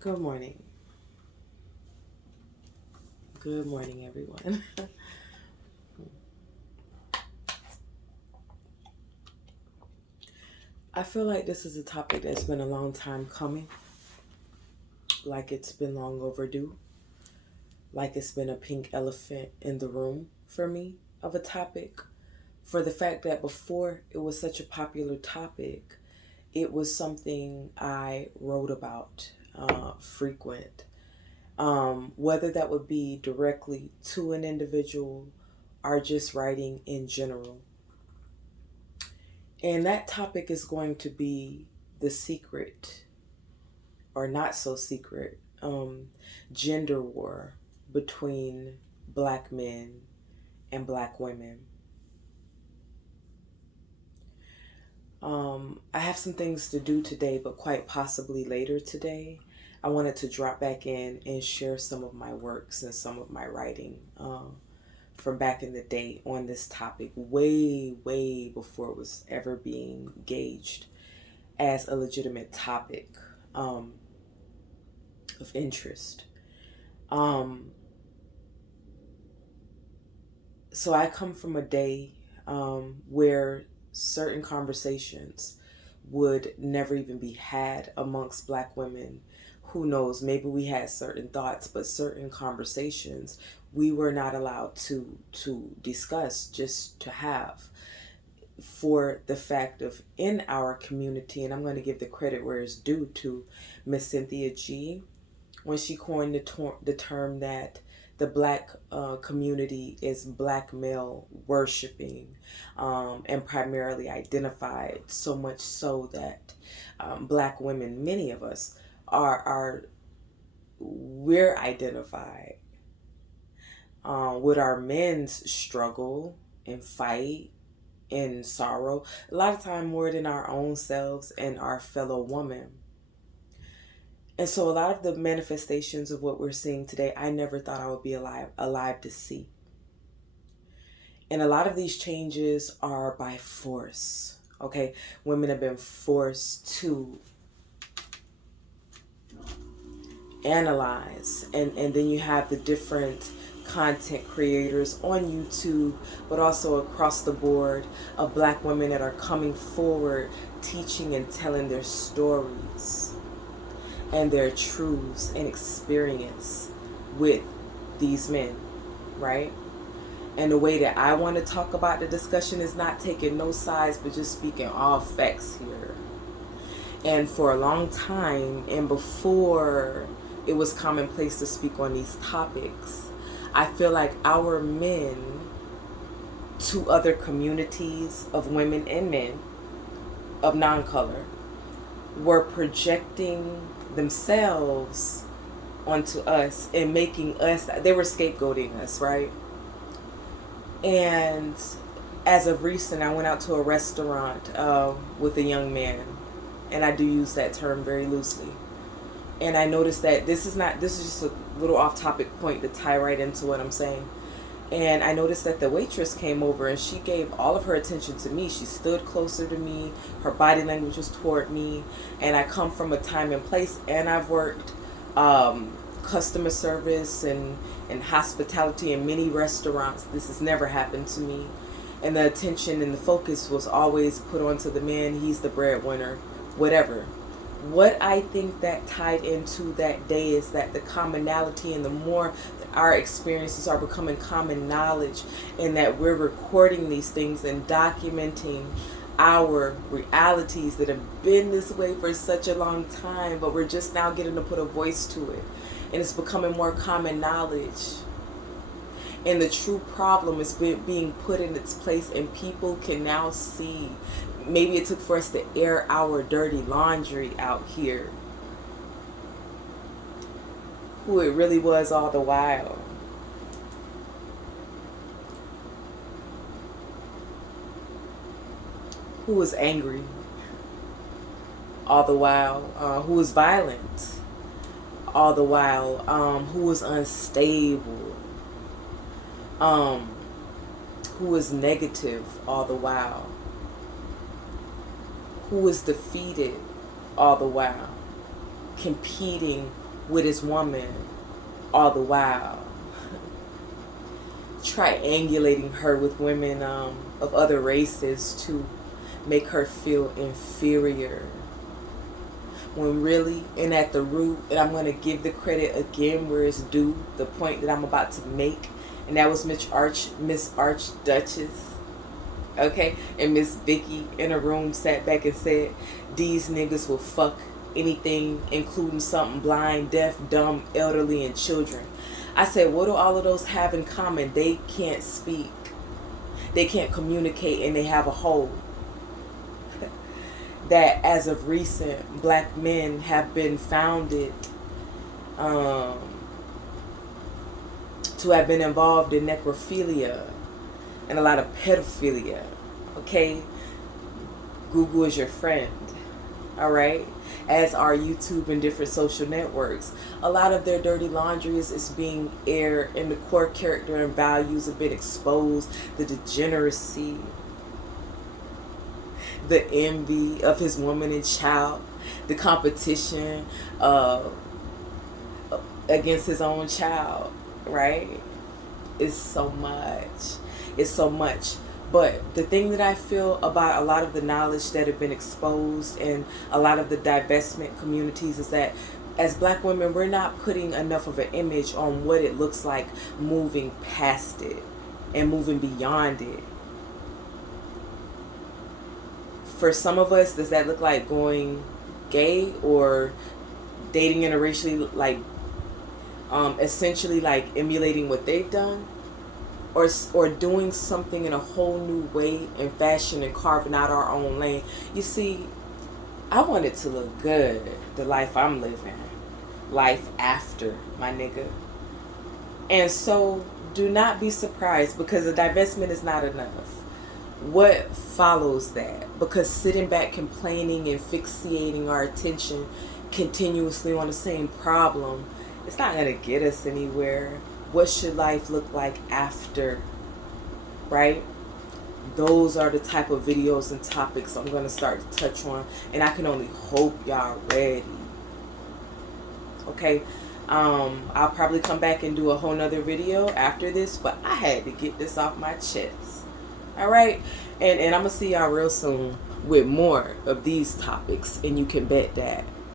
Good morning. Good morning, everyone. I feel like this is a topic that's been a long time coming, like it's been long overdue, like it's been a pink elephant in the room for me of a topic. For the fact that before it was such a popular topic, it was something I wrote about frequent. Whether that would be directly to an individual or just writing in general. And that topic is going to be the secret, or not so secret, gender war between black men and black women. I have some things to do today, but quite possibly later today, I wanted to drop back in and share some of my works and some of my writing from back in the day on this topic, way, way before it was ever being gauged as a legitimate topic um, of interest. Um, so I come from a day where certain conversations would never even be had amongst black women. Who knows, maybe we had certain thoughts, but certain conversations we were not allowed to discuss, just to have, for the fact of in our community. And I'm going to give the credit where it's due to Miss Cynthia G when she coined the term that the black community is black male worshiping, and primarily identified, so much so that black women, many of us, are we're identified with our men's struggle and fight and sorrow, a lot of time more than our own selves and our fellow woman. And so a lot of the manifestations of what we're seeing today, I never thought I would be alive to see. And a lot of these changes are by force. Okay, women have been forced to analyze, and then you have the different content creators on YouTube, but also across the board, of black women that are coming forward, teaching and telling their stories and their truths and experience with these men, right? And the way that I want to talk about the discussion is not taking no sides, but just speaking all facts here. And for a long time, and before it was commonplace to speak on these topics, I feel like our men, to other communities of women and men of non-color, were projecting themselves onto us and making us, they were scapegoating us, right? And as of recent, I went out to a restaurant with a young man, and I do use that term very loosely. And I noticed that this is just a little off topic point to tie right into what I'm saying. And I noticed that the waitress came over and she gave all of her attention to me. She stood closer to me. Her body language was toward me. And I come from a time and place, and I've worked customer service and hospitality in many restaurants. This has never happened to me. And the attention and the focus was always put onto the man. He's the breadwinner, whatever. What I think that tied into that day is that the commonality, and the more our experiences are becoming common knowledge, and that we're recording these things and documenting our realities that have been this way for such a long time, but we're just now getting to put a voice to it, and it's becoming more common knowledge. And the true problem is being put in its place, and people can now see. Maybe it took for us to air our dirty laundry out here, who it really was all the while. Who was angry all the while, who was violent all the while, who was unstable, um, who was negative all the while, who was defeated all the while, competing with his woman, all the while triangulating her with women of other races to make her feel inferior. When really, and at the root, and I'm going to give the credit again where it's due, the point that I'm about to make, and that was Miss Archduchess, okay? And Miss Vicky in a room sat back and said, these niggas will fuck anything, including something blind, deaf, dumb, elderly, and children. I said, what do all of those have in common? They can't speak. They can't communicate, and they have a hole. That as of recent, black men have been founded to have been involved in necrophilia and a lot of pedophilia. Okay? Google is your friend. All right? As are YouTube and different social networks. A lot of their dirty laundry is being aired, and the core character and values have been exposed. The degeneracy, the envy of his woman and child, the competition against his own child, right? It's so much. It's so much. But the thing that I feel about a lot of the knowledge that have been exposed in a lot of the divestment communities is that as black women, we're not putting enough of an image on what it looks like moving past it and moving beyond it. For some of us, does that look like going gay or dating interracially, like essentially like emulating what they've done? Or doing something in a whole new way and fashion and carving out our own lane. You see, I want it to look good, the life I'm living. Life after, my nigga. And so do not be surprised, because the divestment is not enough. What follows that? Because sitting back complaining and fixating our attention continuously on the same problem, it's not going to get us anywhere. What should life look like after, right? Those are the type of videos and topics I'm going to start to touch on, and I can only hope y'all ready. Okay, I'll probably come back and do a whole nother video after this, but I had to get this off my chest. All right, and I'm going to see y'all real soon with more of these topics, and you can bet that.